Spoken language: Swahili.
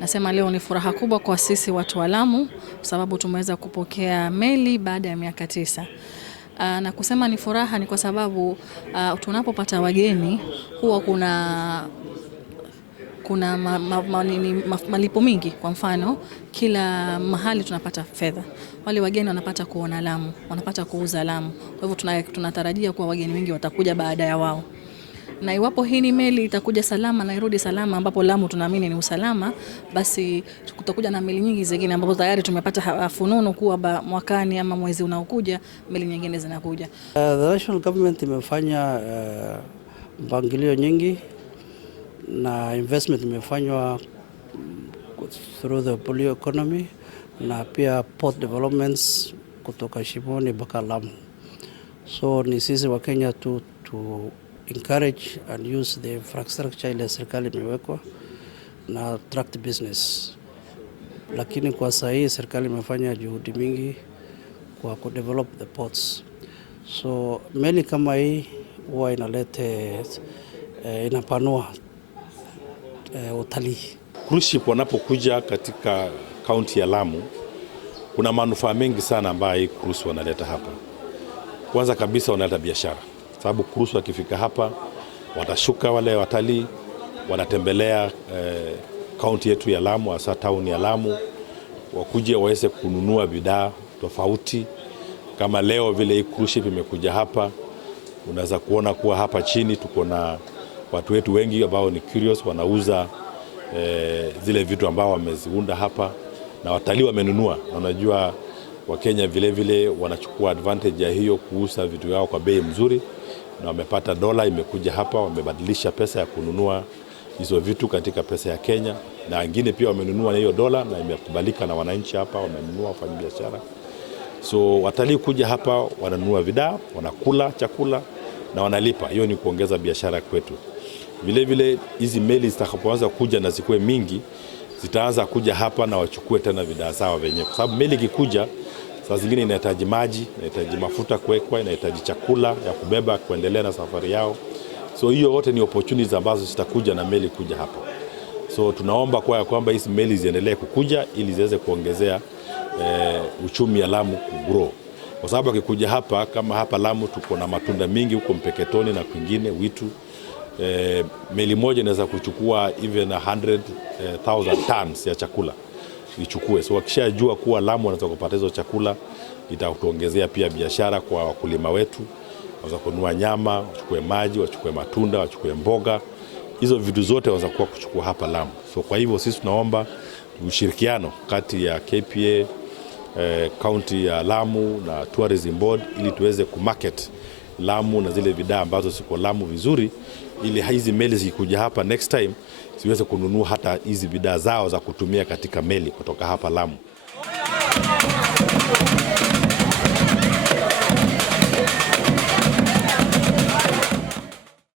Nasema leo ni furaha kubwa kwa sisi watu wa Lamu kwa sababu tumeweza kupokea meli baada ya miaka 9. Na kusema ni furaha ni kwa sababu tunapopata wageni huwa kuna malipo mingi. Kwa mfano, kila mahali tunapata fedha. Wale wageni wanapata kuona Lamu, wanapata kuuza Lamu. Kwa hivyo tunatarajia kuwa wageni wengi watakuja baada ya wao. Na iwapo hii ni meli itakuja salama na irudi salama, ambapo Lamu tunaamini ni usalama, basi tutakuja na meli nyingi zingine ambapo tayari tumepata fununu kuwa mwakani ama mwezi unaokuja meli nyingine zinakuja. The national government imefanya mpangilio nyingi na investment imefanywa through the blue economy na pia port developments kutoka Shimoni mpaka Lamu. So ni sisi wa Kenya to encourage and use the infrastructure ile serikali imewekwa na attract business. Lakini kwa sasa hii serikali imefanya juhudi mingi kwa kudevelop the ports. So meli kama hii huwa inapanua utalii. Cruise ship wanapokuja katika kaunti ya Lamu, kuna manufaa mengi sana ambayo cruise wanaleta hapa. Kwanza kabisa wanaleta biashara. Sababu cruise wakifika hapa, watashuka wale watalii, wanatembelea kaunti yetu ya Lamu, hasa town ya Lamu, wakuje waweze kununua bidhaa tofauti. Kama leo vile hii cruise ship imekuja hapa, unaweza kuona kuwa hapa chini tuko na watu wetu wengi ambao ni curious, wanauza zile vitu ambao wameziunda hapa na watalii wamenunua. Na unajua Wakenya vile vile wanachukua advantage ya hiyo kuuza vitu yao kwa bei mzuri, na wamepata dola imekuja hapa, wamebadilisha pesa ya kununua hizo vitu katika pesa ya Kenya, na wengine pia wamenunua na hiyo dola na imekubalika na wananchi hapa, wamenunua wafanyabiashara. So watalii kuja hapa wananunua bidhaa, wanakula chakula na wanalipa. Hiyo ni kuongeza biashara kwetu. Vile vile hizi meli zitakapoanza kuja na zikuwe mingi, zitaanza kuja hapa na wachukue tena bidhaa zao wenyewe. Kwa sababu meli ikikuja, saa zingine inahitaji maji, inahitaji mafuta kuwekwa, inahitaji chakula ya kubeba kuendelea na safari yao. So hiyo yote ni opportunities ambazo zitakuja na meli kuja hapa. So tunaomba kwamba hizi meli ziendelee kukuja ili ziweze kuongezea uchumi ya Lamu grow. Kwa sababu akikuja hapa, kama hapa Lamu tuko na matunda mingi huko Mpeketoni na kwingine Witu, meli moja inaweza kuchukua even 100,000 tons ya chakula ichukue. So wakishajua kuwa Lamu wanaweza kupata hizo chakula, itatuongezea pia biashara kwa wakulima wetu. Wanaweza kununua nyama, wachukue maji, wachukue matunda, wachukue mboga. Hizo vitu zote wanaweza kuwa kuchukua hapa Lamu. So kwa hivyo sisi tunaomba ushirikiano kati ya KPA, County ya Lamu na Tourism Board ili tuweze kumarket Lamu na zile bidhaa ambazo ziko Lamu vizuri, ili hizi meli zikikuja hapa next time siweze kununua hata hizi bidhaa zao za kutumia katika meli kutoka hapa Lamu.